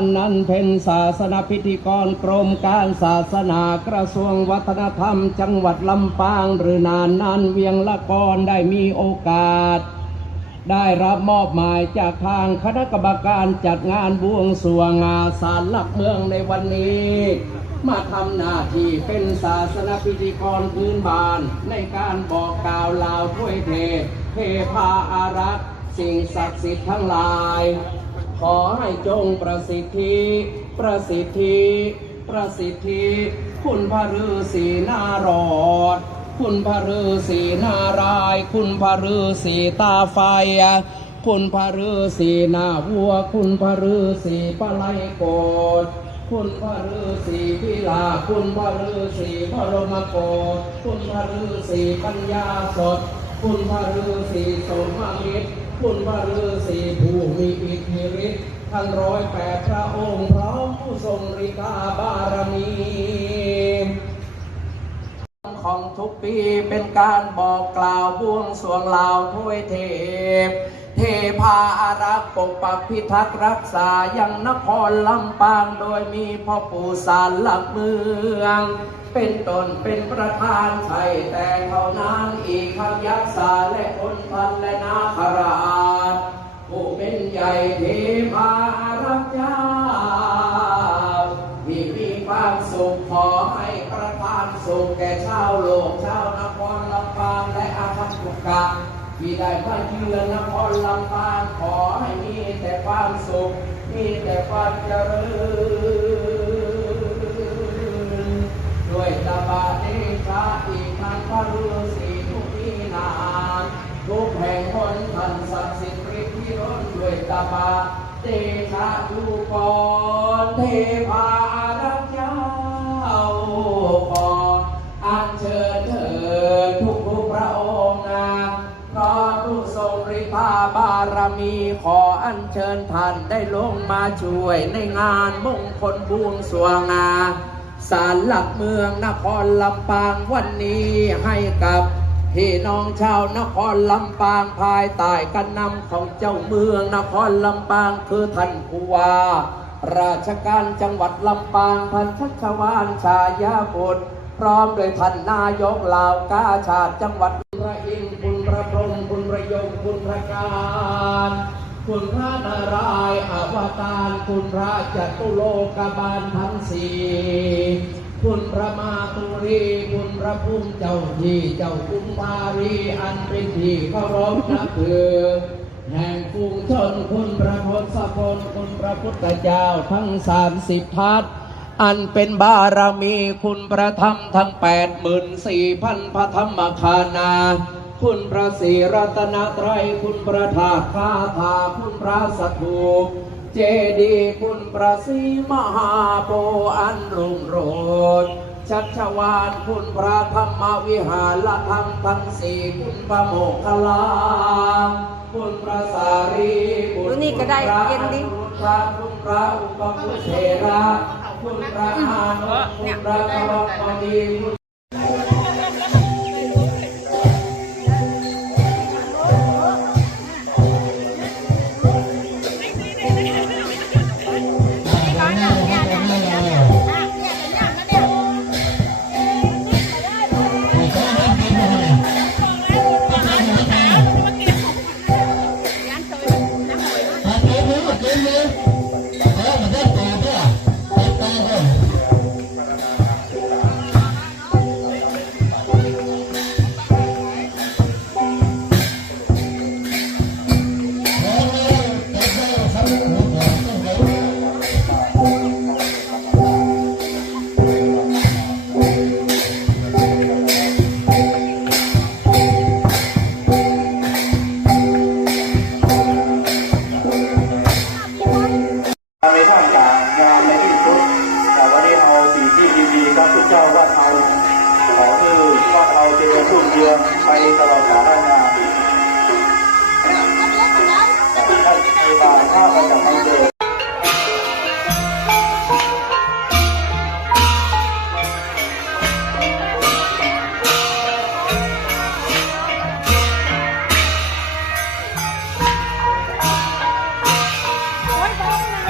อันนั้นเป็นศาสนาพิธีกรกรมการศาสนากระทรวงวัฒนธรรม จังหวัดลำปาง หรือนานนันเวียงละกรได้มีโอกาส ได้รับมอบหมายจากทางคณะกรรมการจัดงานบวงสรวงงานศาลหลักเมืองในวันนี้ มาทำหน้าที่เป็นศาสนาพิธีกรพื้นบ้าน ในการบอกกล่าวลาวถ้วยเทเทพาอารักษ์สิ่งศักดิ์สิทธิ์ทั้งหลาย ขอให้จงประสิทธิ ประสิทธิ ประสิทธิ คุณพระฤาษีนารอด คุณพระฤาษีนาราย คุณพระฤาษีตาไฟ คุณพระฤาษีนาวัว คุณพระฤาษีปลาไหลโกดคุณพระฤาษีพิลา คุณพระฤาษีพรหมโกดคุณพระฤาษีปัญญาสด คุณพระฤาษีสมมิตรคุณพระฤาษีผู้มีอิ ทธิฤทธิ์ทั้งร้อยแปดพระองค์พร้อมผู้ทรงฤทธาบารมี ของทุกปีเป็นการบอกกล่าวบวงสรวงลาวถ้วยเทพ เทพาอารักษ์ปกปักพิทักษ์รักษายังนครลำปางโดยมีพ่อปู่สารหลักเมือง เป็นตนเป็นประธานใช่แต่เท่านั้นอีกคำยักษาและคนพันและนาคราชผู้เป็นใหญ่เท กะที่ได้มาเยือนนครลำปางขอให้มีแต่ความสุข มีแต่ความเจริญ ด้วยตบะเดชาอีกทางพระฤาษีทุกที่นานทุกแห่งคนทันศักดิ์สิทธิ์ฤทธิ์ที่ร้นด้วยตบะเดชาดูก่อนเทพา มีขออัญเชิญท่านได้ลงมาช่วยในงานมงคลบวงสรวงนาศาลหลักเมืองนครลำปางวันนี้ให้กับพี่น้องชาวนครลำปางภายใต้การนำของเจ้าเมืองนครลำปางคือท่านผู้ว่าราชการจังหวัดลำปางท่านชัชวานชายาบุตรพร้อมโดยท่านนายกเหล่ากาชาติจังหวัดระ ร์คุณพระพรหมคุณพระยมคุณพระการคุณพระนารายณ์อวตารคุณพระจตุโลกบาลทั้งสี่คุณพระมาตุรีคุณพระพุ่มเจ้าที่เจ้าคุณปารีอันเป็นที่เคารพนับถือแห่งฟูงชนคุณพระพศพลคุณพระพุทธเจ้าทั้งสามสิบทัศอันเป็นบารมีคุณพระธรรมทั้งแปดหมื่นสี่พันพระธรรมคานา คุณพระศรีรัตนตรัย คุณพระธาตุคาถาคุณพระสถูปเจดีย์คุณพระศรีมหาโพธิ์อันรุ่งโรจน์ชัชวานคุณพระธรรมวิหารธรรมทั้งสี่คุณพระโมคคัลลาคุณพระสารีบุตรดูนี่ก็ได้คุณพระเย็นดิอนุรุตระคุณพระอุปคุเทระคุณพระอานุคุณพระกรมณี เจ้าวัดเอาขอคือวัดเอาเจริญรุ่งเรืองไปตลอดกาลนานท่านไพบาลข้าพระเจ้าบังเกิดโอ๊ยบอกเลย